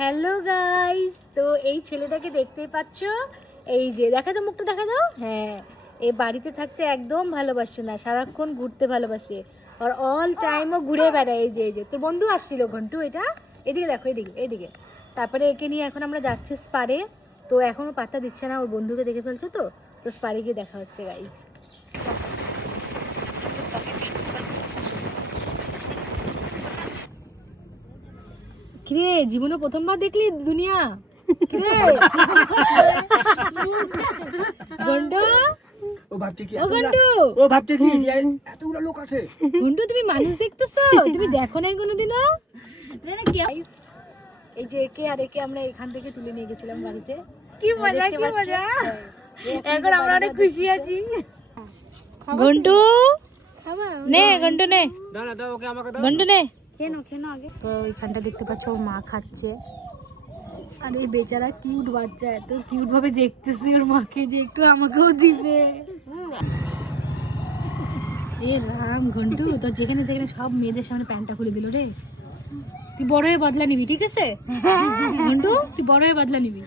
Hello guys, তো এই ছেলেটাকে দেখতেই পাচ্ছ, এই যে দেখা দাও, মুখটা দেখা দাও। হ্যাঁ, এই বাড়িতে থাকতে একদম ভালোবাসে না, সারাক্ষণ ঘুরতে ভালোবাসে আর অল টাইমও ঘুরে বেড়ায়। এই যে তোর বন্ধু আসছিল ঘন্টু, এটা এদিকে দেখো, এদিকে। তারপরে একে নিয়ে এখন আমরা যাচ্ছি স্পারে। তো এখনও পাত্তা দিচ্ছে না, ওর বন্ধুকে দেখে ফেলছে। তো স্পারে গিয়ে দেখা হচ্ছে গাইস। কিরে, জীবনে প্রথমবার দেখলি দুনিয়া? কিরে গন্ডু, ও ভাবছে কি ও গন্ডু, ও ভাবছে কি এতগুলো লোক আছে। গন্ডু তুমি মানুষ দেখতেছো? তুমি দেখো নাই কোনোদিনও? এই যে একে আমরা এখান থেকে তুলে নিয়ে গেছিলাম বাড়িতে। কি মজা, কি মজা! এখন আমরা অনেক খুশি আছি। গন্ডু নে, গন্ডু নে, দাও না, দাও ওকে, আমাকে দাও। গন্ডু নে। কেন আগে তো ওইখানটা দেখতে পাচ্ছ, ওর মা খাচ্ছে। আর এই বেচারা কিউট বাচ্চা, এত কিউট ভাবে দেখতেছি ওর মাকে যে একটু আমাকেও দিবে। এ রাম, ঘন্টু তো যেখানে যেখানে সব মেয়েদের সামনে প্যান্টটা খুলে দিল রে। তুই বড় হয়ে বদলা নিবি, ঠিক আছে ঘন্টু? তুই বড় হয়ে বদলা নিবি।